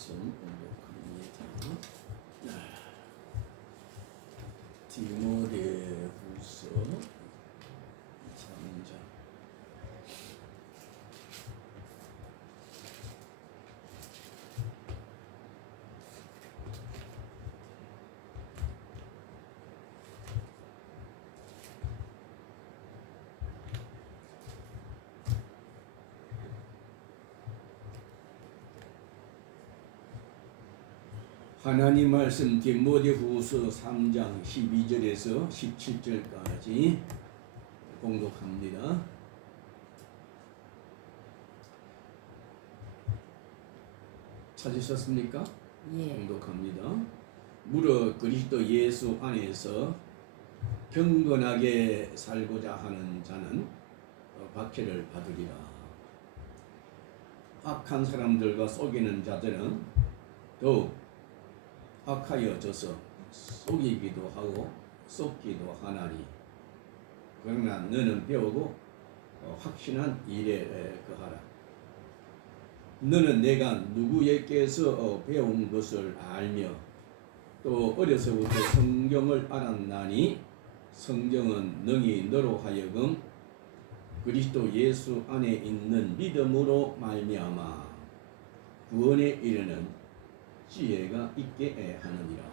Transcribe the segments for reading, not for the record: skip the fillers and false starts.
말씀 공독합니다. 디모데후서 3장. 하나님 말씀 디모데후서 3장 12절에서 17절까지 공독합니다. 찾으셨습니까? 예. 공독합니다. 무릇 그리스도 예수 안에서 경건하게 살고자 하는 자는 박해를 받으리라. 악한 사람들과 속이는 자들은 더욱 악하여져서 속이기도 하고 속기도 하나니, 그러나 너는 배우고 확신한 일에 거하라. 너는 내가 누구에게서 배운 것을 알며 또 어려서부터 성경을 알았나니, 성경은 능히 너로 하여금 그리스도 예수 안에 있는 믿음으로 말미암아 구원에 이르는 지혜가 있게 하느니라.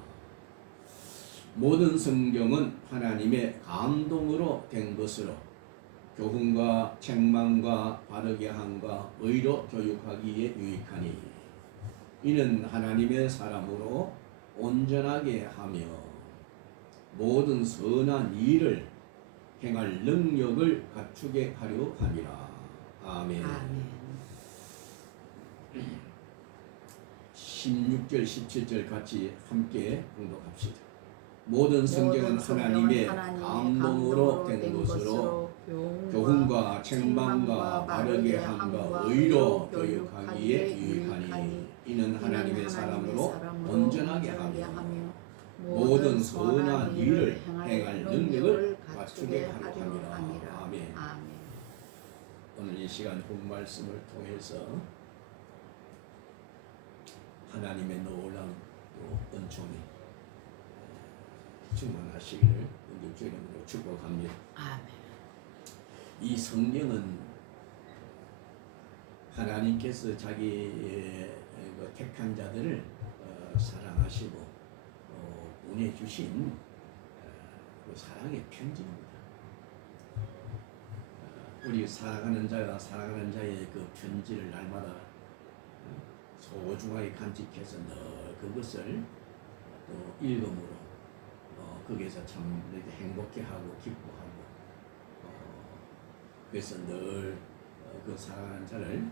모든 성경은 하나님의 감동으로 된 것으로 교훈과 책망과 바르게 함과 의로 교육하기에 유익하니, 이는 하나님의 사람으로 온전하게 하며 모든 선한 일을 행할 능력을 갖추게 하려 함이라. 아멘. 16절 17절 같이 함께 공독합시다. 모든 성경은 하나님의 감동으로 된 것으로 교훈과 책망과 바르게 함과 의로 교육하기에 유익하니, 이는 하나님의 사람으로 온전하게 하며 모든 선한 일을 행할 능력을 갖추게 하려 함이라. 아멘. 오늘 이 시간 본 말씀을 통해서 하나님의 놀라운 은총이 충만하시기를 주의 이름으로 축복합니다. 아멘. 이 성경은 하나님께서 자기의 택한 자들을 사랑하시고 보내주신 그 사랑의 편지입니다. 우리 사랑하는 자가 사랑하는 자의 그 편지를 날마다 소중하게 간직해서 늘 그것을 또 읽음으로 거기에서 참 이렇게 행복해하고 기뻐하고, 그래서 늘 그 사랑하는 자를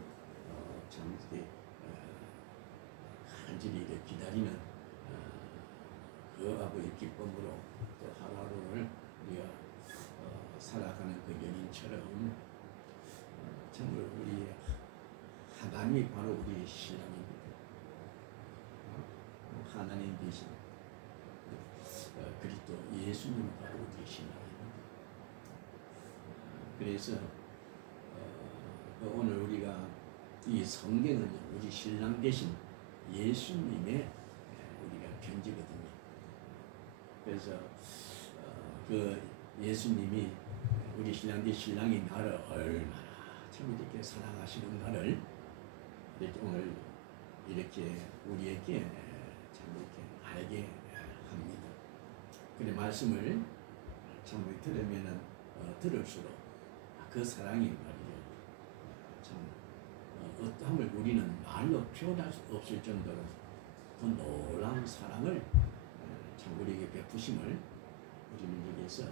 참 이렇게 간절히 이렇게 기다리는 그 아버지의 기쁨으로 또 하루하루를 우리가 살아가는 그 연인처럼 정말 우리 하나님이 바로 우리의 신랑입니다. 하나님 되신 그리스도 예수님이 바로 우리의 신랑입니다. 그래서 오늘 우리가 이 성경은 우리 신랑 되신 예수님의 우리가 편지거든요. 그래서 그 예수님이 우리 신랑 되신 신랑이 나를 얼마나 참 이렇게 사랑하시는 나를 이렇게 오늘 이렇게 우리에게 참 이렇게 알게 합니다. 그래 말씀을 참 들으면은 들을수록 그 사랑이 말이죠. 참 어떠함을 우리는 말로 표현할 수 없을 정도로 그 놀라운 사랑을 참 우리에게 베푸심을 우리는 여기서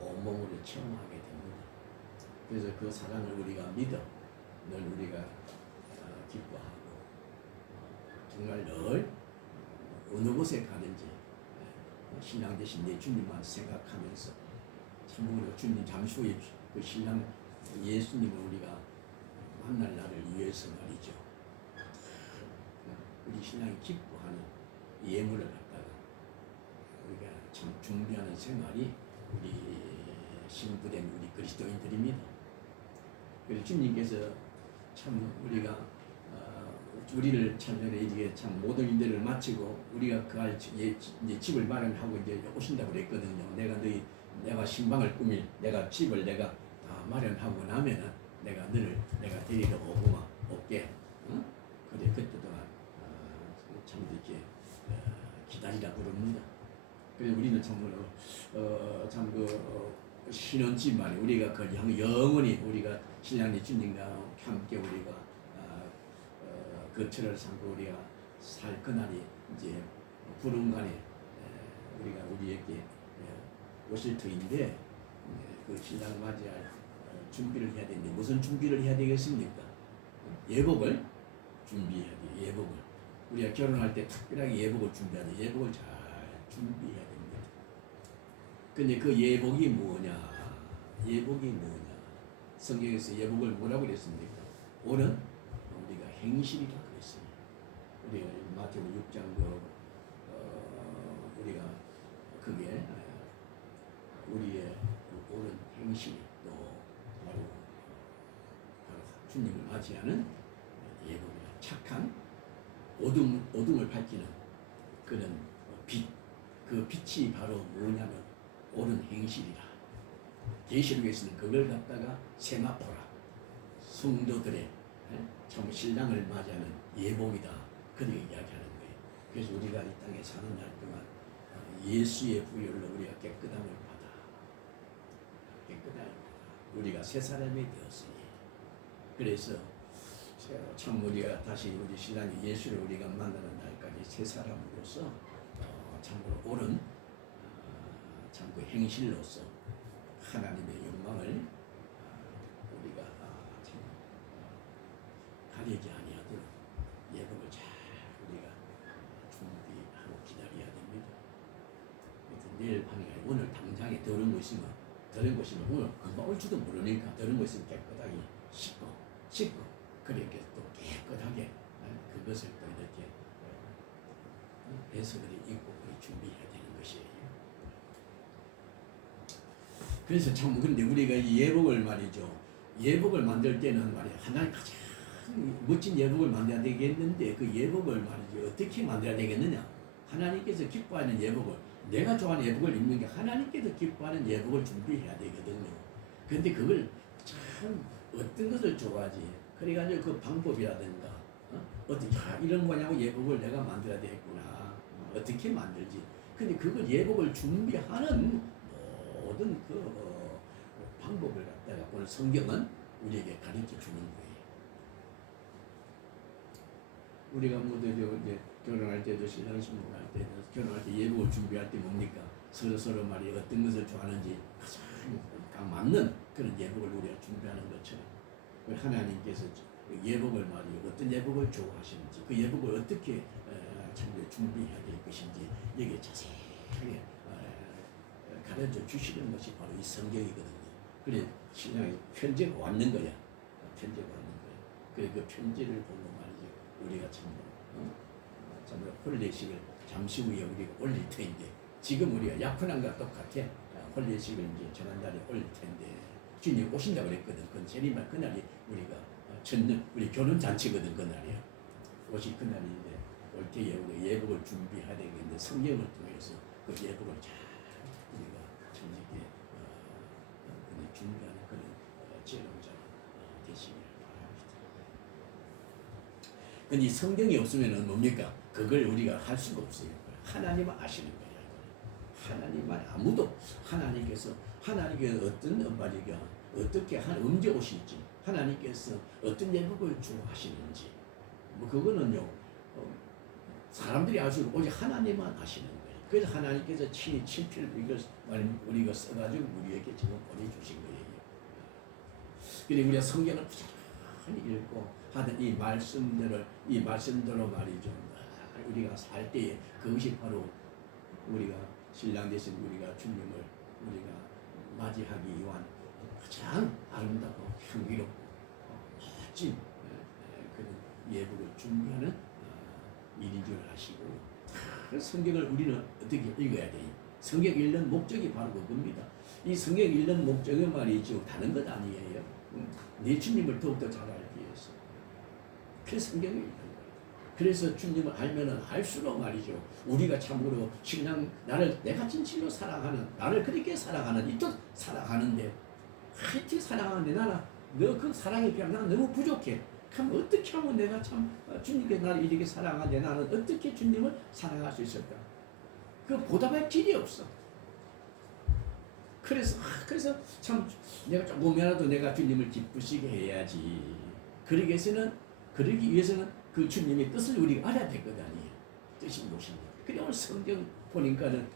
온몸으로 체험하게 됩니다. 그래서 그 사랑을 우리가 믿어 늘 우리가 기뻐하고 정말 늘 어느 곳에 가든지 신랑 되신 내 주님만 생각하면서 참으로 주님 잠시 후에 그 신랑 예수님을 우리가 만날 날을 위해서 말이죠. 우리 신랑이 기뻐하는 예물을 갖다가 우리가 참 준비하는 생활이 우리 신부된 우리 그리스도인들입니다. 그래서 주님께서 참 우리가 우리를 참전에 이제 참 모든 일들을 마치고 우리가 그할 이제 집을 마련하고 이제 오신다고 그랬거든요. 내가 신방을 꾸밀 내가 집을 내가 다 마련하고 나면은 내가 너를 내가 데리러 오고만 올게. 응? 그래 그때 동안 참 이렇게 기다리라 그럽니다. 그래서 우리는 참으로 참그 신혼집 말이 우리가 그 영원히 우리가 신랑님 주님과 함께 우리가 그 철을 삼고 우리가 살 그날이 이제 불운간에 우리가 우리에게 오실 터인데 그 신랑을 맞이할 준비를 해야 되는데 무슨 준비를 해야 되겠습니까? 예복을 준비해야 돼요. 예복을 우리가 결혼할 때 특별하게 예복을 준비해야 돼요. 예복을 잘 준비해야 됩니다. 근데 그 예복이 뭐냐? 예복이 뭐냐? 성경에서 예복을 뭐라고 그랬습니까? 오는 우리가 행실이라 그랬습니다. 우리가 마태복음 6장 우리가 그게 우리의 옳은 행실이 또 바로 주님을 맞이하는 예복이라 착한 어둠을 밝히는 그런 빛, 그 빛이 바로 뭐냐면 옳은 행실이라. 계시록에서는 그걸 갖다가 세마포라 성도들의 참 신랑을 맞이하는 예복이다 그렇게 이야기하는 거예요. 그래서 우리가 이 땅에 사는 날 동안 예수의 부혈로 우리가 깨끗함을 받아 우리가 새 사람이 되었으니 그래서 참 우리가 다시 우리 신랑이 예수를 우리가 만나는 날까지 새 사람으로서 참으로 옳은 참 그 행실로서 하나님의 영광을 우리가 참 가리지 아니하도록 예복을 잘 우리가 준비하고 기다려야 됩니다. 내일 밤에 오늘 당장에 더러운 거 있으면 오늘 금방 올지도 모르니까 더러운 거 있으면 깨끗하게 씻고 그렇게 또 깨끗하게 그것을 또 이렇게 해서 입고 준비해야 되는 것이에요. 그래서 참 그런데 우리가 이 예복을 말이죠. 예복을 만들 때는 말이야 하나님 가장 멋진 예복을 만들어야 되겠는데 그 예복을 말이죠. 어떻게 만들어야 되겠느냐? 하나님께서 기뻐하는 예복을 내가 좋아하는 예복을 입는 게 하나님께서 기뻐하는 예복을 준비해야 되거든요. 그런데 그걸 참 어떤 것을 좋아하지? 그래가지고 그 방법이라든가 어떻게 이런 거냐고 예복을 내가 만들어야 되겠구나. 어떻게 만들지? 근데 그걸 예복을 준비하는 모든 그 방법을 갖다가 오늘 성경은 우리에게 가르쳐 주는 거예요. 우리가 모두 이제 결혼할 때도 신랑 신부할 때도 결혼할 때 예복을 준비할 때 뭡니까? 서로 말이 어떤 것을 좋아하는지 가장 맞는 그런 예복을 우리가 준비하는 것처럼 하나님께서 예복을 말이 어떤 예복을 좋아하시는지 그 예복을 어떻게 준비해야 될 것인지 여기에 자세하게 가르쳐 주시는 것이 바로 이 성경이거든요. 그래 신랑이 편지가 왔는 거야. 그래 그 편지를 보고 말이죠. 우리가 참으로 홀례식을 잠시 후에 우리가 올릴 텐데 지금 우리가 약혼한과 똑같아. 홀례식을 이제 전한달에 올릴 텐데 주님 오신다고 그랬거든. 그건 재림할 그날이 우리가 우리 결혼 잔치거든. 그날이야. 오실 그날인데 올 때에 우리 예복을 준비해야 되겠는데 성경을 통해서 그 예복을 잘 우리가 정직히 준비하는 그런 지혜로자 되시기를 바랍니다. 근데 이 성경이 없으면은 뭡니까? 그걸 우리가 할 수가 없어요. 하나님은 아시는 거예요. 하나님만 아무도 하나님께서 어떤 말이가 어떻게 언제 오실지 하나님께서 어떤 예복을 주하시는지 뭐 그거는요 사람들이 알 수 없고 오직 하나님만 아시는 거예요. 그래서 하나님께서 친히 친필로 이걸 우리가 써가지고 우리에게 지금 보내주신 거예요. 그래서 우리가 성경을 부지런히 읽고 하던 이 말씀대로 말이죠. 우리가 살 때에 그것이 바로 우리가 신랑 되신 우리가 주님을 우리가 맞이하기 위한 가장 아름답고 향기롭고 멋진 그런 예복을 준비하는 일인 줄 아시고 성경을 우리는 어떻게 읽어야 돼요? 성경 읽는 목적이 바로 그겁니다. 이 성경 읽는 목적은 말이죠. 다른 것 아니에요. 내 주님을 더욱더 잘 알기 위해서. 그래서 성경을 읽는 거예요. 그래서 주님을 알면은 알수록 말이죠. 우리가 참으로 신랑 나를 내가 진실로 사랑하는 나를 그렇게 사랑하는 이쪽 사랑하는데 하여튼 사랑하는데 나는 너 그 사랑에 비하면 나는 너무 부족해. 그럼 어떻게 하면 내가 참 주님께 나를 이렇게 사랑하는데 나는 어떻게 주님을 사랑할 수 있을까? 그 보답할 길이 없어. 그래서 참 내가 조금이라도 내가 주님을 기쁘시게 해야지. 그러기 위해서는 그 주님의 뜻을 우리가 알아야 되거든. 뜻이 무엇입니까? 그래 오늘 성경 보니까는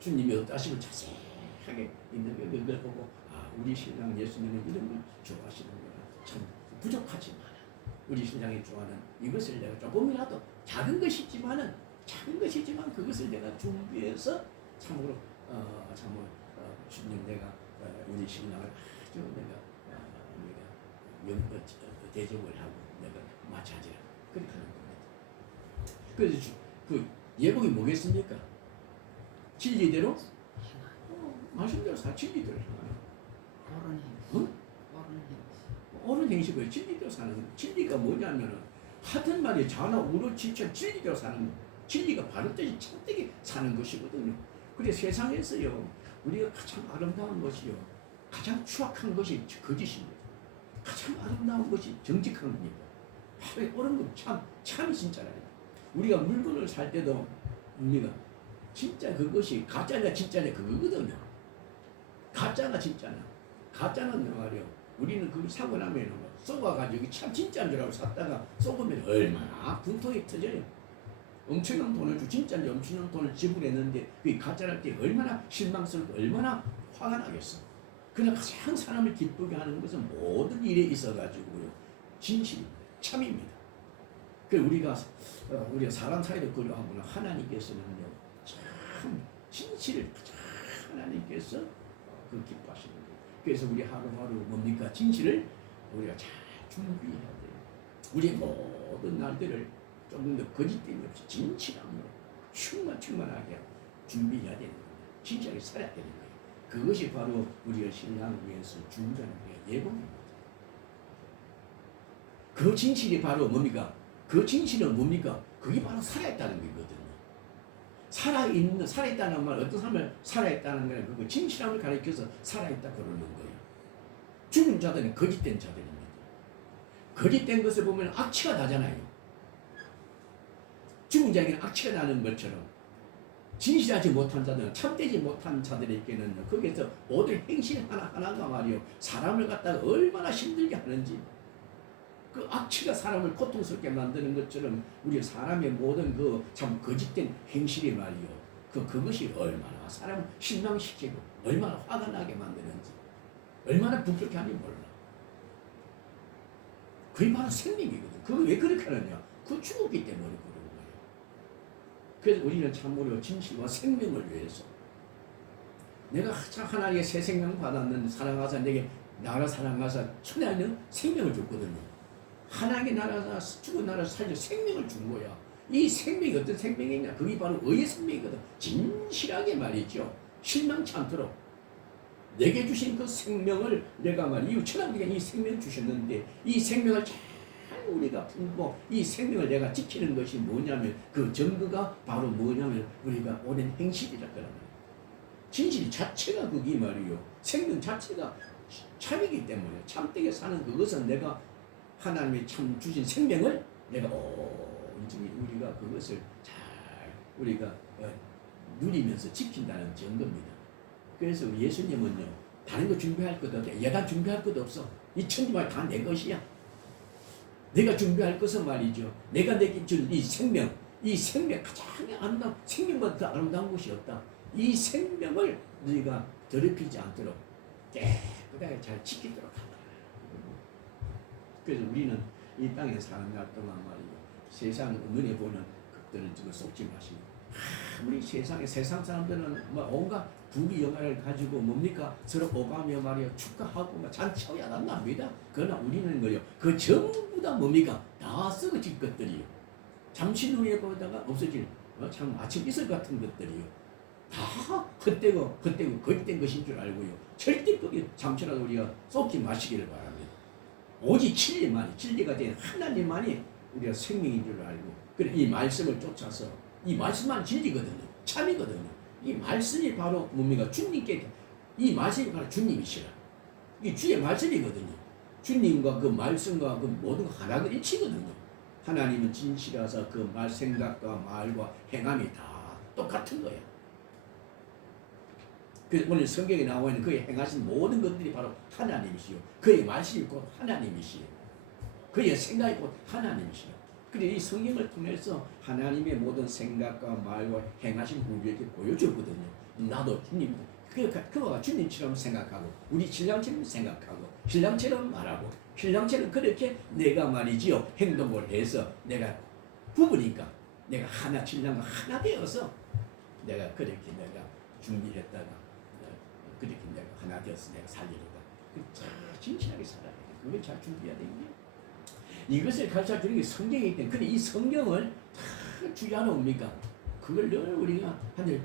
주님이 어떠하시고 자세하게 있는 걸 보고 우리 신랑 예수님은 이런 걸 좋아하시는구나. 참 부족하지만 우리 신랑이 좋아하는 이것을 내가 조금이라도 작은 것이지만 그것을 내가 준비해서 참으로 주님 내가 우리 신랑을 아주 내가 대접을 하고 내가 맞춰지라 그렇게 하는 겁니다. 그래서 그 예복이 뭐겠습니까? 진리대로 말씀대로 진리대로 옳은 행실. 응? 옳은 행실. 옳은 행실을 진리대로 사는 거예요. 진리가 뭐냐면은 하든 말이 자나 우로 지쳐 진리대로 사는 거예요. 진리가 바른 뜻이 참되게 사는 것이거든요. 그래 세상에서요 우리가 가장 아름다운 것이요 가장 추악한 것이 거짓입니다. 가장 아름다운 것이 정직한 겁니다. 옳은 것 참 진짜라요. 우리가 물건을 살 때도 우리가 진짜 그것이 가짜냐 진짜냐 그거거든요. 가짜가 진짜나 가짜는 말이요. 우리는 그걸 사고 나면 쏘아가지고 참 진짜인 줄 알고 샀다가 쏘으면 얼마나 분통이 터져요. 엄청난 돈을 주고 진짜인지 엄청난 돈을 지불했는데 그게 가짜랄 때 얼마나 실망스럽고 얼마나 화가 나겠어. 그러나 가장 사람을 기쁘게 하는 것은 모든 일에 있어가지고요 진실입니다. 참입니다. 그래서 우리가 사람 사이도 그러하구나. 하나님께서는요 참 진실을 가장 하나님께서 그 기뻐하시는 거예요. 그래서 우리 하루하루 뭡니까? 진실을 우리가 잘 준비해야 돼요. 우리의 모든 날들을 조금 더 거짓됨이 없이 진실함으로 충만하게 준비해야 되는 거예요. 진짜로 살아야 되는 거예요. 그것이 바로 우리의 신랑을 위해서 준비하는 예복입니다. 그 진실이 바로 뭡니까? 그 진실은 뭡니까? 그게 바로 살아있다는 거거든요. 살아있다는 말, 어떤 사람을 살아있다는 거는 그거 진실함을 가리켜서 살아있다 그러는 거예요. 죽은 자들은 거짓된 자들입니다. 거짓된 것을 보면 악취가 나잖아요. 죽은 자에게는 악취가 나는 것처럼 진실하지 못한 자들은 참되지 못한 자들에게는 거기에서 모든 행실 하나하나가 말이요 사람을 갖다가 얼마나 힘들게 하는지 그 악취가 사람을 고통스럽게 만드는 것처럼 우리 사람의 모든 그 참 거짓된 행실이 말이요 그것이 얼마나 사람을 실망시키고 얼마나 화가 나게 만드는지 얼마나 부끄럽게 하는지 몰라. 그게 바로 생명이거든. 그거 왜 그렇게 하느냐? 그 죽었기 때문에 그런 거예요. 그래서 우리는 참으로 진실과 생명을 위해서 내가 참 하나님의 새 생명 받았는데 사랑하사 내게 나라 사랑하사 천하는 생명을 줬거든요. 하나님의 나라가 죽은 나라를 살려 생명을 준 거야. 이 생명이 어떤 생명이냐? 그게 바로 의의 생명이거든. 진실하게 말이죠. 실망치 않도록 내게 주신 그 생명을 내가 말이요 천하국에 이 생명을 주셨는데 이 생명을 잘 우리가 품고 이 생명을 내가 지키는 것이 뭐냐면 그 증거가 바로 뭐냐면 우리가 오랜 행실이라 그러는 진실 자체가 그게 말이요 생명 자체가 참이기 때문에 참되게 사는 그것은 내가 하나님이 참 주신 생명을 내가 우리가 그것을 잘 우리가 누리면서 지킨다는 증거입니다. 그래서 예수님은요 다른 거 준비할 것도 없고 예단 준비할 것도 없어. 이 천지만 다 내 것이야. 내가 준비할 것은 말이죠. 내가 내게 줄 이 생명 가장 아름다운 생명보다 더 아름다운 것이 없다. 이 생명을 너희가 더럽히지 않도록 깨끗하게 잘 지키도록 한다. 그래서 우리는 이 땅에 사는 날 동안 말이죠. 세상 눈에 보는 것들을 지금 속지 마시고 우리 세상 사람들은 뭐 온갖 부귀 영화를 가지고 뭡니까 서로 오가며 말이요 축하하고 잔치하고 야단납니다. 그러나 우리는 거요 그 전부 다 뭡니까 다 썩어질 것들이요. 잠시 눈에 보다가 없어질 참 아침 이슬 같은 것들이요. 다 헛되고 거짓된 것인 줄 알고요. 절대 거기 잠시라도 우리가 쏟지 마시기를 바랍니다. 오직 진리가 된 하나님만이 우리가 생명인 줄 알고 그래 이 말씀을 쫓아서 이 말씀만 진리거든요. 참이거든요. 이 말씀이 바로 뭡니까? 주님께 이 말씀이 바로 주님이시라. 이 주의 말씀이거든요. 주님과 그 말씀과 그 모든 거 하나가 일치거든요. 하나님은 진실하사 그 말 생각과 말과 행함이 다 똑같은 거예요. 그래서 오늘 성경에 나와 있는 그의 행하신 모든 것들이 바로 하나님이시요. 그의 말씀이 곧 하나님이시요. 그의 생각이 곧 하나님이시요. 그래서 이 성경을 통해서 하나님의 모든 생각과 말과 행하신 우리에게 보여주거든요. 나도 주님, 그와 주님처럼 생각하고 우리 신랑처럼 생각하고 신랑처럼 말하고 신랑처럼 그렇게 내가 말이지요. 행동을 해서 내가 부부니까 내가 하나 신랑과 하나 되어서 내가 그렇게 내가 준비했다가 그렇게 내가 하나 되어서 내가 살리려다. 잘 진실하게 살아야 돼. 그걸 잘 준비해야 되는데 이것을 가르쳐 주는 게 성경이기 때문에 근데 이 성경을 다 주의하는 뭡니까? 그걸 늘 우리가 하늘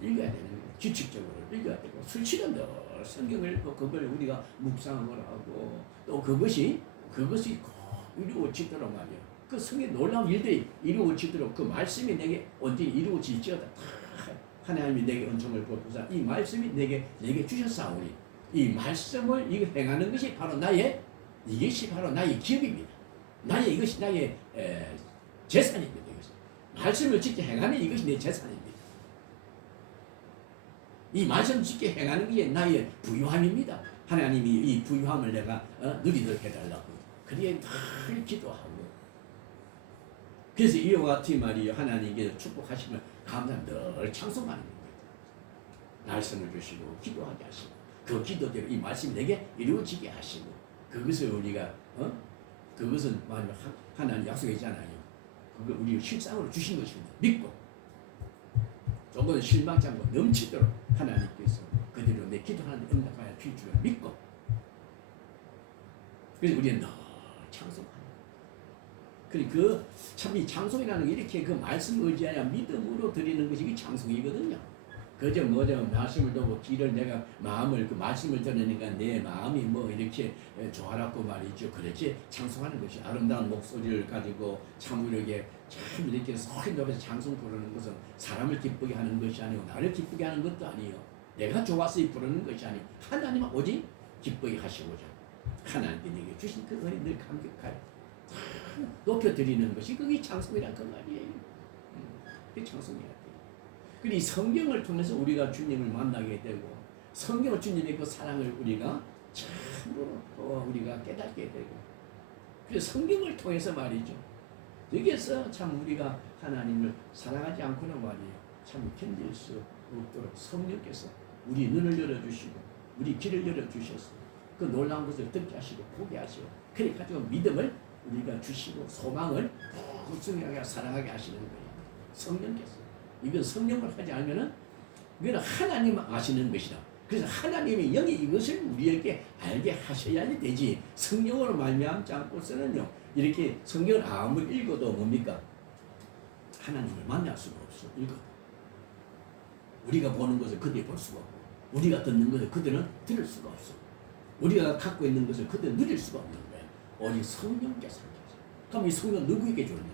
읽어야 되는 거예요. 규칙적으로 읽어야 되고 수시로 늘 성경을 그걸 우리가 묵상을 하고 또 그것이 꼭 이루어지도록 말이에요. 그 성경 놀라운 일들이 이루어지도록 그 말씀이 내게 언제 이루어질지어다 하나님이 내게 은총을 부어주사 이 말씀이 내게 주셨사오니 이 말씀을 행하는 것이 바로 이것이 바로 나의 기업입니다. 이것이 나의 재산입니다. 이것이. 말씀을 지켜 행하면 이것이 내 재산입니다. 이 말씀 지켜 행하는 게 나의 부유함입니다. 하나님이 이 부유함을 내가 누리도록 해달라고 그리에 늘 기도하고 그래서 이와 같이 말이요 하나님께 축복하시면 감사합니다. 늘 찬송하는 겁니다. 말씀을 주시고 기도하게 하시고 그 기도대로 이 말씀이 내게 이루어지게 하시고 그것을 우리가 그것은 만약 하나님 약속이잖아요. 그걸 우리 실상으로 주신 것입니다. 믿고 조금 실망치 않고 넘치도록 하나님께서 그대로 내 기도하는 데 응답하여 주실 줄 믿고 그래서 우리는 늘 찬송합니다. 그리고 참 이 찬송이라는 게 이렇게 그 말씀 의지하여 믿음으로 드리는 것이 이 찬송이거든요. 그저 말씀을 듣고 귀를 내가 마음을 그 말씀을 들으니까 내 마음이 이렇게 좋아라고 말이죠. 그렇지 찬송하는 것이 아름다운 목소리를 가지고 참으려게 참 이렇게 소리 높여서 찬송 부르는 것은 사람을 기쁘게 하는 것이 아니고 나를 기쁘게 하는 것도 아니에요. 내가 좋아서 부르는 것이 아니고 하나님은 오직 기쁘게 하시고자 하나님께 내게 주신 그 은혜 늘 감격하여 높여드리는 것이 그게 찬송이란 그 말이에요. 그게 찬송이야. 그리고 이 성경을 통해서 우리가 주님을 만나게 되고 성경을 주님의 그 사랑을 우리가 참으로 우리가 깨닫게 되고 그래서 성경을 통해서 말이죠. 여기에서 참 우리가 하나님을 사랑하지 않고는 말이에요. 참 견딜 수 없도록 성령께서 우리 눈을 열어주시고 우리 귀를 열어주셔서 그 놀라운 것을 듣게 하시고 보게 하시고 그래 가지고 믿음을 우리가 주시고 소망을 풍성하게 사랑하게 하시는 거예요. 성령께서. 이건 성령을 하지 않으면은 이거는 하나님 아시는 것이다. 그래서 하나님의 영이 이것을 우리에게 알게 하셔야 되지. 성령으로 말미암지 않고서는요. 이렇게 성경을 아무리 읽어도 뭡니까? 하나님을 만날 수가 없어. 읽어도. 우리가 보는 것을 그들이 볼 수가 없고 우리가 듣는 것을 그들은 들을 수가 없어. 우리가 갖고 있는 것을 그들은 누릴 수가 없는 거야. 오직 성령께서. 그럼 이 성령 누구에게 주느냐?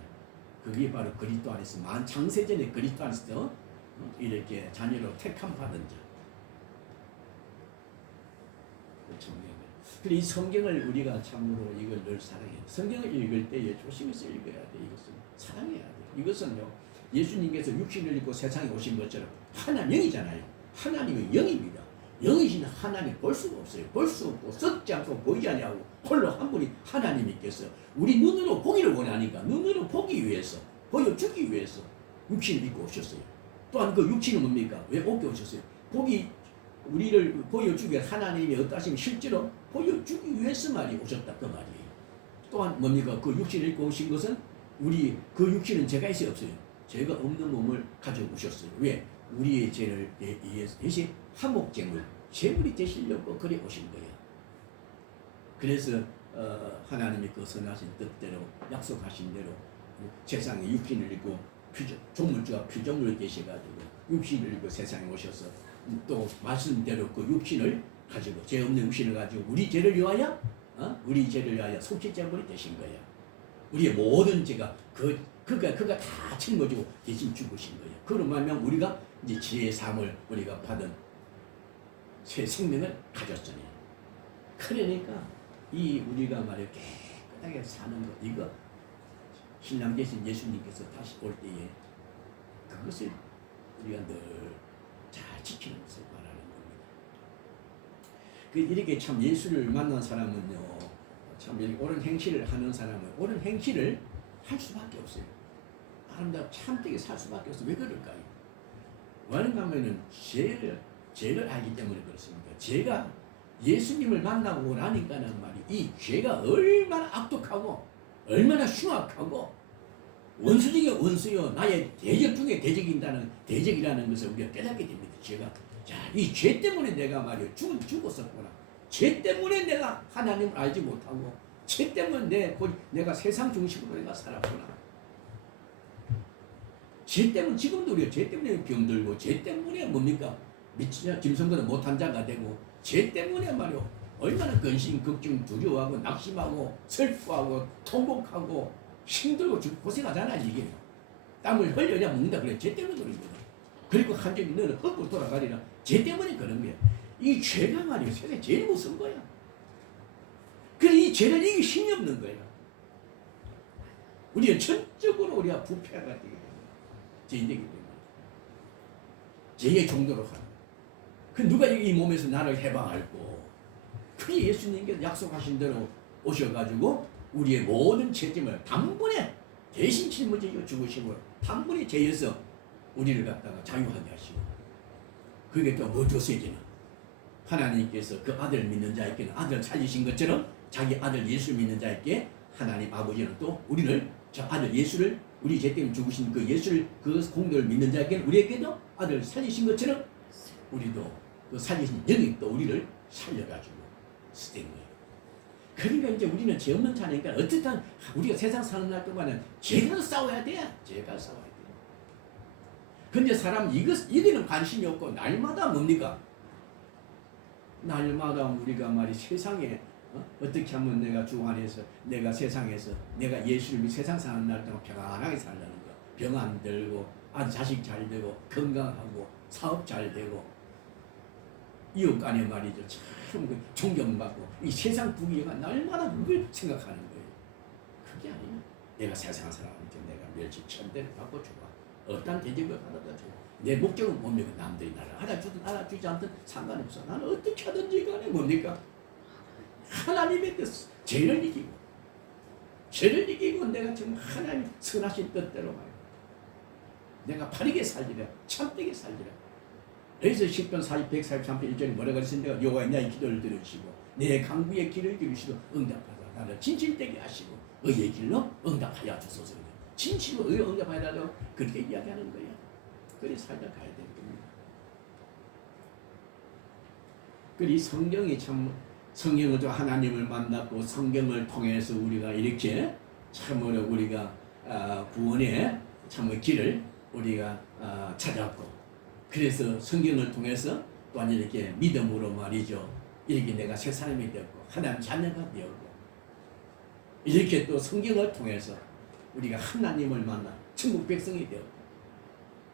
그게 바로 그리스도 안에서 만창세전에 그리스도 안에서 이렇게 자녀로 택함 받은 자. 그래서 이 성경을 우리가 참으로 이걸 늘 사랑해요. 성경을 읽을 때에 조심해서 읽어야 돼. 이것은 사랑해야 돼. 이것은요 예수님께서 육신을 입고 세상에 오신 것처럼 하나님 영이잖아요. 하나님은 영입니다. 영이신 하나님 볼 수가 없어요. 볼 수 없고 썩지 않고 보이지 않냐고 홀로 한 분이 하나님이께서 우리 눈으로 보기를 원하니까 눈으로 보기 위해서 보여주기 위해서 육신을 입고 오셨어요. 또한 그 육신은 뭡니까? 왜 옷게 오셨어요? 우리를 보여주기 위해 하나님이 어떠하시면 실제로 보여주기 위해서 말이 오셨다 그 말이에요. 또한 뭡니까? 그 육신을 입고 오신 것은 우리 그 육신은 죄가 있어요 없어요? 죄가 없는 몸을 가지고 오셨어요. 왜? 우리의 죄를 대신 화목제물, 제물이 되시려고 그래 오신 거예요. 그래서 하나님이 그 선하신 뜻대로 약속하신 대로 세상에 육신을 입고 종물주가 피조물이 되셔가지고 육신을 입고 세상에 오셔서 또 말씀대로 그 육신을 가지고 죄 없는 육신을 가지고 우리 죄를 위하여 속죄제물이 되신 거예요. 우리의 모든 죄가 그가 다 짊어지고 대신 죽으신 거예요. 그로 말하면 우리가 이제 지혜의 삶을 우리가 받은 새 생명을 가졌으니. 그러니까 이 우리가 말이야 깨끗하게 사는 것, 이거 신랑 되신 예수님께서 다시 올 때에 그것을 우리가 늘 잘 지키는 것을 말하는 겁니다. 이렇게 참 예수를 만난 사람은요, 참 이렇게 옳은 행실을 하는 사람은 옳은 행실을 할 수밖에 없어요. 아름답고 참되게 살 수밖에 없어요. 왜 그럴까요? 왜냐하면 죄를 알기 때문에 그렇습니다. 죄가 예수님을 만나고 나니까는 말이 이 죄가 얼마나 악독하고 얼마나 흉악하고 원수 중에 원수요 나의 대적 중에 대적이라는 것을 우리가 깨닫게 됩니다. 죄가. 자, 이 죄 때문에 내가 말이요 죽었었구나. 죄 때문에 내가 하나님을 알지 못하고 죄 때문에 내가 세상 중심으로 내가 살았구나. 죄 때문에 지금도 우리가 죄 때문에 병들고 죄 때문에 뭡니까? 미치냐 짐승보다 못한 자가 되고 죄 때문에 말이요 얼마나 근심, 걱정, 두려워하고 낙심하고 슬퍼하고 통곡하고 힘들고 고생하잖아. 이게 땀을 흘려야 먹는다 그래. 죄 때문에 그런 거야. 그리고 한점이 너는 헛으로 돌아가리라. 죄 때문에 그런 거야. 이 죄가 말이야 세상에 제일 무서운 거야. 그래서 이 죄를 이기기 힘이 없는 거야. 우리가 전적으로 우리가 부패가 되게 됩니다. 죄인되기 때문에 죄의 종도로 가는. 그 누가 이 몸에서 나를 해방할고? 그게 예수님께서 약속하신 대로 오셔가지고 우리의 모든 죄짐을 단번에 대신 짊어지고 죽으시고 단번에 죄에서 우리를 갖다가 자유하게 하시고. 그게 또 뭐 줬어야지는 하나님께서 그 아들 믿는 자에게는 아들 살리신 것처럼 자기 아들 예수 믿는 자에게 하나님 아버지는 또 우리를 저 아들 예수를 우리 죄 때문에 죽으신 그 예수를 그 공로를 믿는 자에게는 우리에게도 아들 살리신 것처럼 우리도 그 살리신 영이 또 우리를 살려가지고 쓰된 거예요. 그러니까 이제 우리는 죄 없는 자니까 어쨌든 우리가 세상 사는 날 동안은 죄가 싸워야 돼. 죄가 싸워야 돼. 근데 사람 이거는 관심이 없고 날마다 뭡니까? 날마다 우리가 말이 세상에 어떻게 하면 내가 주 안에서 내가 세상에서 내가 예수를 믿고 세상 사는 날 동안 평안하게 살라는 거. 병 안 들고 아주 자식 잘 되고 건강하고 사업 잘 되고 이웃 간에 말이죠. 참 존경받고 이 세상 부귀가 날마다 그걸 생각하는 거예요. 그게 아니야. 내가 세상 사람한테 내가 멸치 천대를 받고 좋아. 어떤 대접을 받아도 좋아. 내 목적은 뭡니까? 남들이 나를 알아주든 알아주지 않든 상관없어. 나는 어떻게 하든지 간에 뭡니까? 하나님의 뜻, 죄를 이기고 내가 정말 하나님 선하신 뜻대로 말이야. 내가 바르게 살리라. 참되게 살리라. 그래서 10편 143편 1절에 뭐라고 그랬습니까? 여호와의 나의 기도를 들으시고 내 강구의 길을 기르시고 응답하라. 나를 진실되게 하시고 의의 길로 응답하여 주소서. 진실로 의의 응답하여 달라고 그렇게 이야기하는 거예요. 그래 살다 가야 되는 겁니다. 그래 성경이 참 성경을 또 하나님을 만났고 성경을 통해서 우리가 이렇게 참으로 우리가 구원의 참의 길을 우리가 찾았고 그래서 성경을 통해서 또한 이렇게 믿음으로 말이죠. 이렇게 내가 새 사람이 되었고 하나님 자녀가 되었고 이렇게 또 성경을 통해서 우리가 하나님을 만나 천국 백성이 되었고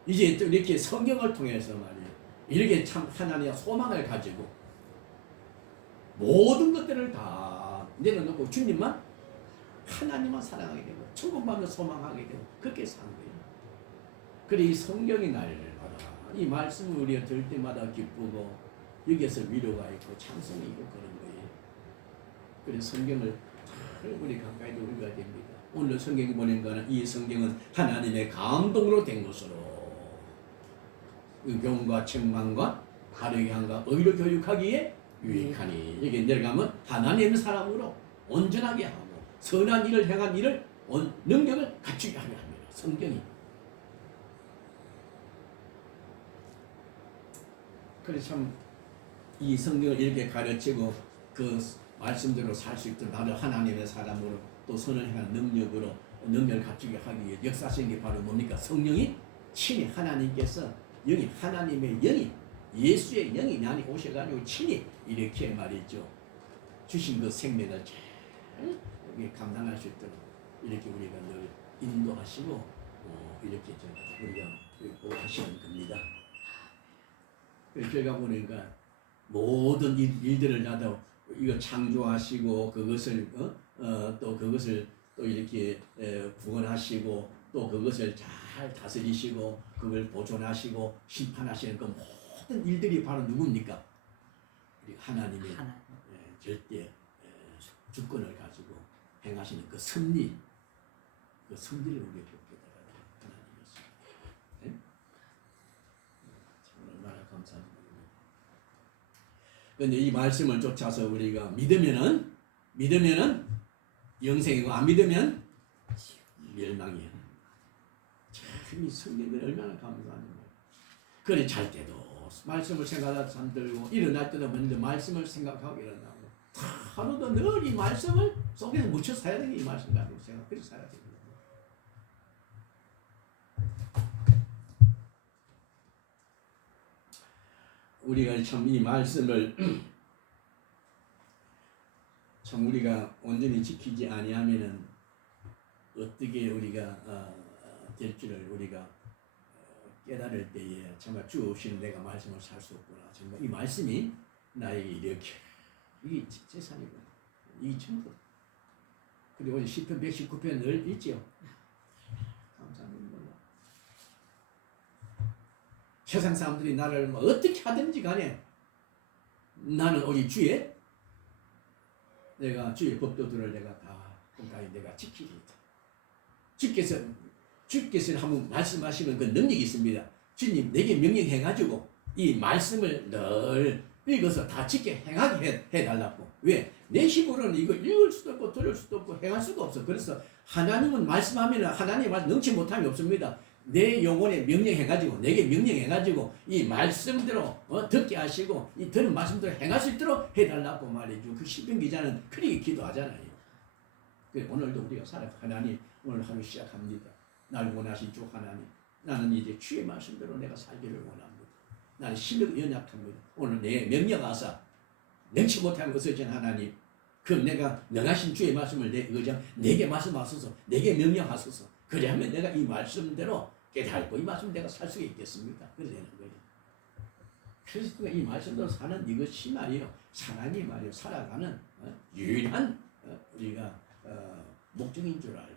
이제 또 이렇게 성경을 통해서 말이에요. 이렇게 참 하나님의 소망을 가지고 모든 것들을 다 내려놓고 주님만 하나님만 사랑하게 되고 천국만을 소망하게 되고 그렇게 사는 거예요. 그래 이 성경이 날마다 이 말씀을 우리가 들을 때마다 기쁘고 여기에서 위로가 있고 찬송이 있고 그런 거예요. 그래서 성경을 잘 우리 가까이 읽어야 됩니다. 오늘 성경이 보낸 거는 이 성경은 하나님의 감동으로 된 것으로 의경과 책망과 바르게 함과 의로 교육하기에 유익하니 여기 내려가면 하나님의 사람으로 온전하게 하고 선한 일을 행한 일을 능력을 갖추게 하려 합니다. 성경이. 그래서 참 이 성경을 이렇게 가르치고 그 말씀대로 살 수 있도록 나도 하나님의 사람으로 또 선을 행한 능력으로 능력을 갖추게 하기 위해 역사하신 게 바로 뭡니까? 성령이 친히 하나님께서 영이 하나님의 영이 예수의 영이 나니 오셔가지고 친히 이렇게 말이죠. 주신 그 생명을 잘 감당할 수 있도록 이렇게 우리가 늘 인도하시고 이렇게 우리가 하시는 겁니다. 제가 보니까 모든 일들을 나도 이거 창조하시고 그것을 또 그것을 또 이렇게 구원하시고 또 그것을 잘 다스리시고 그걸 보존하시고 심판하시는 그 모든 일들이 바로 누굽니까? 우리 하나님의 하나님. 절대 주권을 가지고 행하시는 그 섭리, 그 섭리를 우리가 겪게 되는 하나님이십니다. 네? 참 얼마나 감사한 일입니다. 그런데 이 말씀을 쫓아서 우리가 믿으면은 영생이고 안 믿으면 멸망이야. 참 이 성경은 얼마나 감사한 거예요. 그래 잘 때도 말씀을 생각하다 잠들고 일어날 때도 먼저 말씀을 생각하고 일어나고 하루도 늘 이 말씀을 속에서 묻혀 살아야 되는 이 말씀 가지고 생각해서 살아야 됩니다. 우리가 참 이 말씀을 참 우리가 온전히 지키지 아니하면은 어떻게 우리가 될 줄을 우리가 깨달을 때에 정말 주 없이는 내가 말씀을 살 수 없구나. 정말 이 말씀이 나에게 이렇게 이게 재산이구나. 이게 전부. 그리고 오늘 시편 119편 늘 읽지요. 감사합니다. 세상 사람들이 나를 뭐 어떻게 하든지 간에 나는 오직 주의 법도들을 내가 다 끝까지 내가 지키리다. 주께서 한번 말씀하시면 그 능력이 있습니다. 주님 내게 명령해가지고 이 말씀을 늘 읽어서 다 지켜 행하게 해달라고. 왜? 내 힘으로는 이거 읽을 수도 없고 들을 수도 없고 행할 수가 없어. 그래서 하나님은 말씀하면 하나님의 말씀 능치 못함이 없습니다. 내 영혼에 명령해가지고 내게 명령해가지고 이 말씀대로 듣게 하시고 이 들은 말씀대로 행할 수 있도록 해달라고 말이죠. 그 시편 기자는 그렇게 기도하잖아요. 오늘도 우리가 하나님 오늘 하루 시작합니다. 날 원하신 주 하나님, 나는 이제 주의 말씀대로 내가 살기를 원합니다. 나는 실력이 연약합니다. 오늘 내 명령하사 능치 못하는 것을 전 하나님, 그럼 내가 능하신 주의 말씀을 내 의장 내게 말씀하소서, 내게 명령하소서. 그래야면 내가 이 말씀대로 깨닫고 이 말씀 내가 살 수 있겠습니다. 그래 되는 거예요. 그래서 이 말씀대로 사는 이것이 말이에요. 사람이 말이에요. 살아가는 유일한 우리가 목적인 줄 알고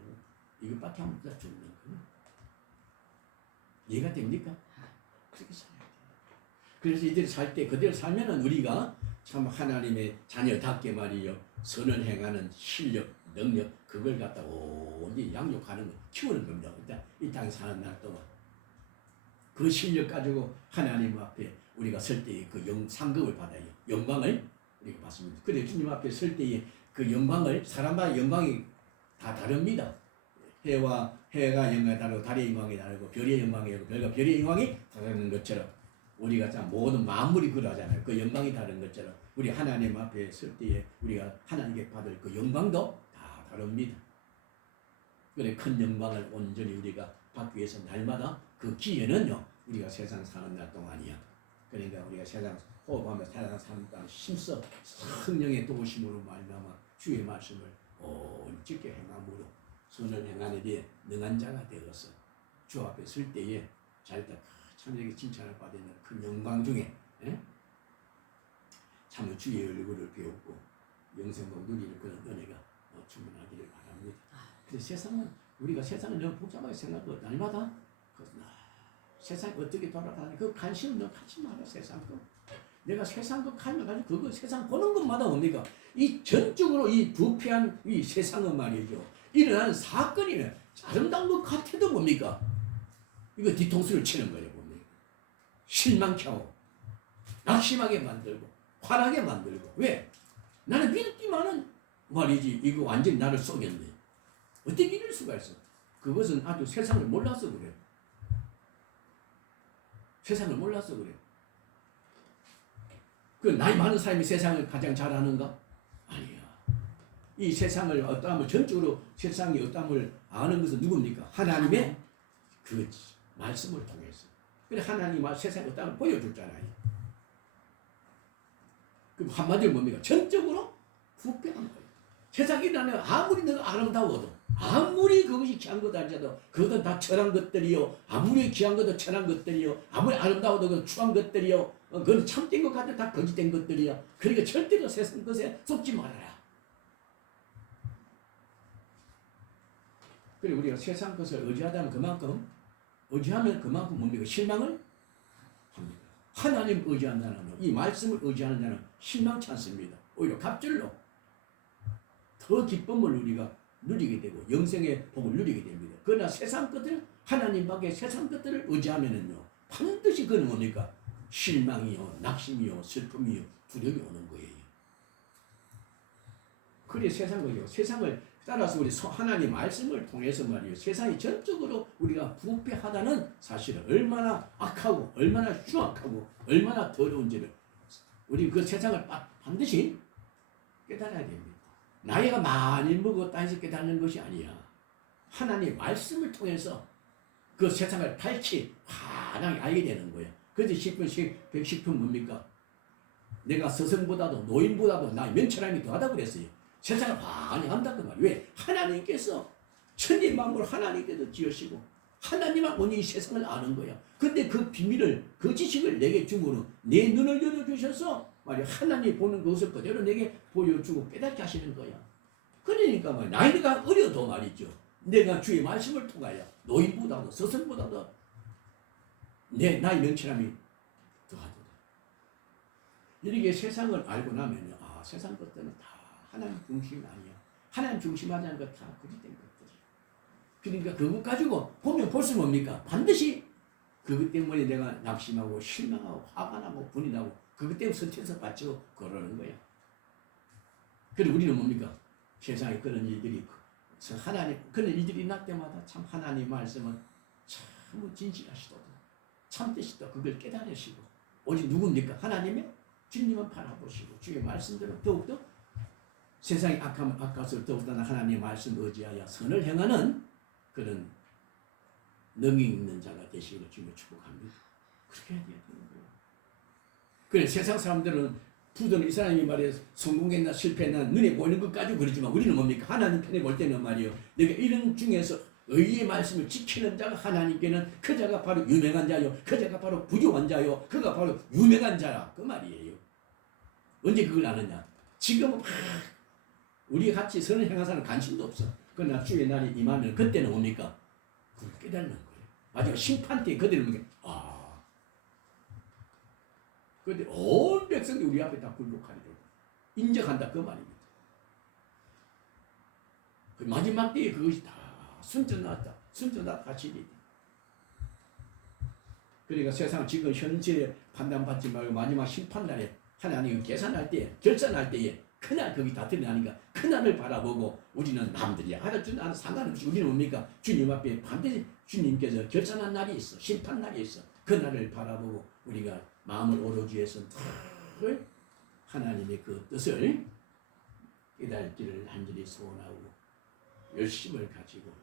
이것밖에 안 보다 죽는 거예요. 이해가 됩니까? 그렇게 살아야 돼요. 그래서 이들이 살 때 그대로 살면은 우리가 참 하나님의 자녀답게 말이에요. 선을 행하는 실력, 능력 그걸 갖다 온전히 양육하는 거, 키우는 겁니다. 이 땅에 사는 날 동안 그 실력 가지고 하나님 앞에 우리가 설 때에 그 상급을 받아요. 영광을 우리가 받습니다. 그래 주님 앞에 설 때에 그 영광을 사람마다 영광이 다 다릅니다. 해가 영광이 다르고 달의 영광이 다르고 별의 영광이 다르고 별의 영광이 다른 것처럼 우리가 참 모든 만물이 그러잖아요. 그 영광이 다른 것처럼 우리 하나님 앞에 설 때에 우리가 하나님께 받을 그 영광도 다 다릅니다. 그래 큰 영광을 온전히 우리가 받기 위해서 날마다 그 기회는요 우리가 세상 사는 날 동안이야. 그러니까 우리가 세상 호흡하며 세상 사는 동안 힘써 성령의 도우심으로 말미암아 주의 말씀을 지켜 행함으로 선을 행하는 데 능한 자가 되어서 주 앞에 설 때에 자기가 참에게 칭찬을 받는 큰 영광 중에 참으로 주의 얼굴을 배웠고 영생도 누리는 그런 은혜가 충만하기를 바랍니다. 그래서 세상은 우리가 세상을 너무 복잡하게 생각하고 날마다 세상이 어떻게 돌아가는지 그 관심을 너무 갖지 마라. 세상 거 내가 세상 거 가지고 그거 세상 보는 것마다 뭡니까? 이 전적으로 이 부패한 이 세상은 말이죠. 일어나는 사건이면 아름다운 것 같아도 뭡니까? 이거 뒤통수를 치는 거예요. 뭡니까? 실망케 하고 낙심하게 만들고 화나게 만들고. 왜? 나는 믿었지만은 말이지 이거 완전히 나를 속였네. 어떻게 이럴 수가 있어? 그것은 아주 세상을 몰라서 그래요. 세상을 몰라서 그래요. 그 나이 많은 사람이 세상을 가장 잘 아는가? 아니야. 이 세상을 어떠함을 전적으로 세상이 어떠함을 아는 것은 누굽니까? 하나님의 그 말씀을 통해서. 그래 하나님이 세상이 어떠함을 보여줬잖아요. 그럼 한마디로 뭡니까? 전적으로 부패한 거예요. 세상이 나는 아무리 내가 아름다워도 아무리 그것이 귀한 것 아니라도 그것은 다 천한 것들이요. 아무리 귀한 것도 천한 것들이요. 아무리 아름다워도 그 추한 것들이요. 그건 참된 것 같아도 다 거짓된 것들이야. 그러니까 절대로 세상 것에 속지 말아라. 그리고 우리가 세상 것을 의지하면 그만큼 뭡니까? 실망을 합니다. 하나님 의지한다는 이 말씀을 의지하는 자는 실망치 않습니다. 오히려 갑절로 더 기쁨을 우리가 누리게 되고 영생의 복을 누리게 됩니다. 그러나 세상 것들 하나님 밖에 세상 것들을 의지하면은요 반드시 그는 뭡니까? 실망이요, 낙심이요, 슬픔이요, 두려움이 오는 거예요. 그래 세상 거죠. 세상을 따라서 우리 하나님 말씀을 통해서 말이에요. 세상이 전적으로 우리가 부패하다는 사실을 얼마나 악하고 얼마나 흉악하고 얼마나 더러운지를 우리 그 세상을 반드시 깨달아야 됩니다. 나이가 많이 먹었다 해서 깨닫는 것이 아니야. 하나님 말씀을 통해서 그 세상을 밝히 환하게 알게 되는 거야. 그래서 110편 뭡니까? 내가 스승보다도 노인보다도 나의 명철함이 더하다고 그랬어요. 세상을 환영한다고 말이에요. 왜? 하나님께서 천지 만물 하나님께서 지으시고 하나님만 오니 이 세상을 아는 거야. 근데 그 비밀을 그 지식을 내게 주고는 내 눈을 열어주셔서 말이야 하나님 보는 것을 그대로 내게 보여주고 깨닫게 하시는 거야. 그러니까 말이야 나이가 어려도 말이죠. 내가 주의 말씀을 통하여 노인보다도 스승보다도 나의 명철함이 더하도다. 이렇게 세상을 알고 나면요, 세상 것들은 다 하나님 중심이 아니야. 하나님 중심하지 않은 것 다 거짓된 것들이야. 그러니까 그것 가지고 보면 볼수 뭡니까? 반드시 그것 때문에 내가 낙심하고 실망하고 화가 나고 분이 나고 그것 때문에 스트레스 받치고 그러는 거야. 그리고 우리는 뭡니까? 세상에 그런 일들이 그런 일들이 날 때마다 참 하나님 말씀은 참 진실하시도다. 참되시다. 그걸 깨달으시고 오직 누굽니까? 하나님의 주님은 바라보시고 주의 말씀대로 더욱더 세상이 악할수록 더욱더 하나님의 말씀 의지하여 선을 행하는 그런 능히 있는 자가 되시기를 주님을 축복합니다. 그렇게 해야 되는 거예요. 그래 세상 사람들은 부도는 이 사람이 말이에요. 성공했나 실패했나 눈에 보이는 것 가지고 그러지만 우리는 뭡니까? 하나님 편에 볼 때는 말이에요. 내가 이런 중에서 의의 말씀을 지키는 자가 하나님께는 그 자가 바로 유명한 자요. 그 자가 바로 부유한 자요. 그가 바로 유명한 자라. 그 말이에요. 언제 그걸 아느냐? 지금은 우리 같이 선을 행한 사람은 관심도 없어. 그러나 주의 날이 임하면 그때는 뭡니까? 그걸 깨닫는 거예요. 마지막 심판 때 그들은 뭡니까? 그런데 온 백성이 우리 앞에 다 굴복하리라. 인정한다 그 말입니다. 그 마지막 때에 그것이 다 순전하다. 순전하다 사실이. 그러니까 세상 지금 현재 판단받지 말고 마지막 심판날에 하나님 계산할 때, 결산할 때에 그날 거기 다 드러나니까 그날을 바라보고 우리는 남들이 알아주는 상관없이 우리는 뭡니까? 주님 앞에 반드시 주님께서 결산한 날이 있어. 심판 날이 있어. 그날을 바라보고 우리가 마음을 오로지 해서 하나님의 그 뜻을 깨달기를 한절히 소원하고 열심을 가지고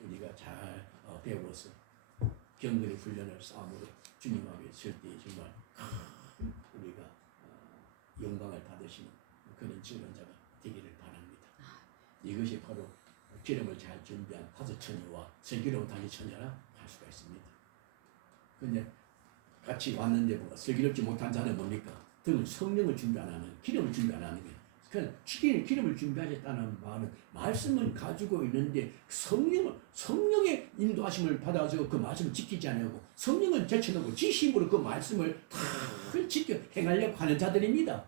우리가 잘 배워서 경건의 훈련을 싸움으로 주님 앞에 설 때 정말 우리가 영광을 받으시는 그런 증언자가 되기를 바랍니다. 이것이 바로 기름을 잘 준비한 파수처녀와 슬기로운 단위처녀라 할 수가 있습니다. 그런데 같이 왔는데 뭐 슬기롭지 못한 자는 뭡니까? 등 성령을 준비 안 하는, 기름을 준비 안 하는 거예요. 기름을 준비하셨다는 말은 말씀을 가지고 있는데 성령의 인도하심을 받아서 그 말씀을 지키지 않고 성령을 제쳐놓고 지심으로 그 말씀을 다 지켜 행하려고 하는 자들입니다.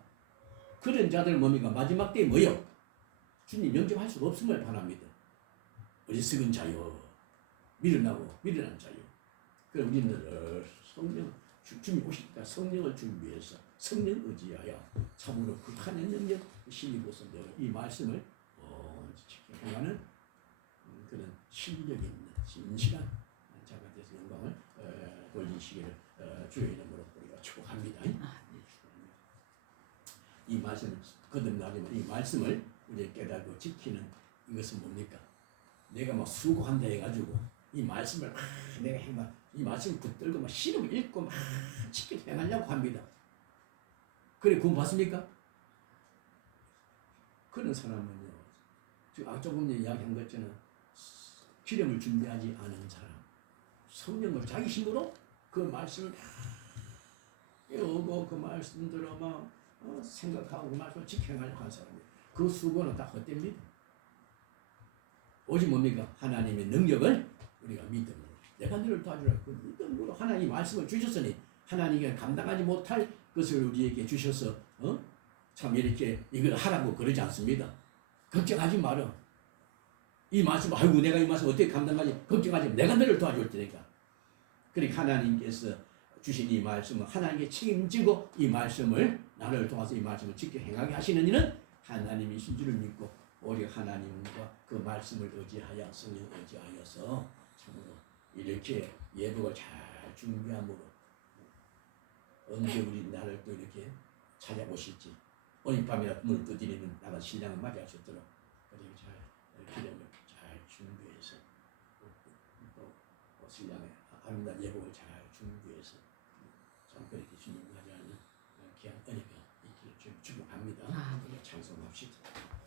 그런 자들은 뭡니까? 마지막 때에 뭐요? 주님 영접할 수가 없음을 바랍니다. 어리석은 자요, 밀어난 자요. 그럼 우리는 성령 주님 오시니까 성령을 준비해서 성령 의지하여 참으로 그 하나님 능력 힘입어서 이 말씀을 행하는 그런 실력 있는 진실한 자가 되서 영광을 돌리시기를 주의 이름으로 우리가 축복합니다. 이 말씀을 거듭나지만 이 말씀을 우리 깨달고 지키는 이것은 뭡니까? 내가 막 수고한다 해가지고 이 말씀을 내가 행만 이 말씀을 붙들고 막 시름 읽고 막 지켜 행하려고 합니다. 그래 구원 받습니까? 그런 사람은요 조금 전에 이야기한 것처럼 기름을 준비하지 않은 사람, 성령을 자기 힘으로 그 말씀을 다 외우고 그 말씀대로 막 생각하고 그 말씀을 직행하려고 하는 사람이에요. 그 수고는 다 헛됩니다. 오직 뭡니까? 하나님의 능력을 우리가 믿음으로, 내가 너를 도와주라. 그 믿음으로 하나님 말씀을 주셨으니 하나님이 감당하지 못할 것을 우리에게 주셔서 참 이렇게 이걸 하라고 그러지 않습니다. 걱정하지 마라. 이 말씀, 아이고 내가 이 말씀 어떻게 감당하지? 걱정하지 마. 내가 너를 도와줄 테니까. 그러니까 하나님께서 주신 이 말씀은 하나님께 책임지고 이 말씀을 나를 도와서 이 말씀을 지켜 행하게 하시는 이는 하나님이신 줄을 믿고 오직 하나님과 그 말씀을 의지하여 성령 의지하여서 참으로 이렇게 예복을 잘 준비함으로 언제 우리 나를 또 이렇게 찾아오실지 오늘 밤이라 문을 두드리는 나가 신랑을 맞이할 수 있도록 그리고 잘 기름을 잘 준비해서 또 신랑의 아름다운 예복을 잘 준비해서 참 그렇게 주님 맞이하는 귀한 은혜가 있기를 축복합니다. 아, 네. 찬송합시다.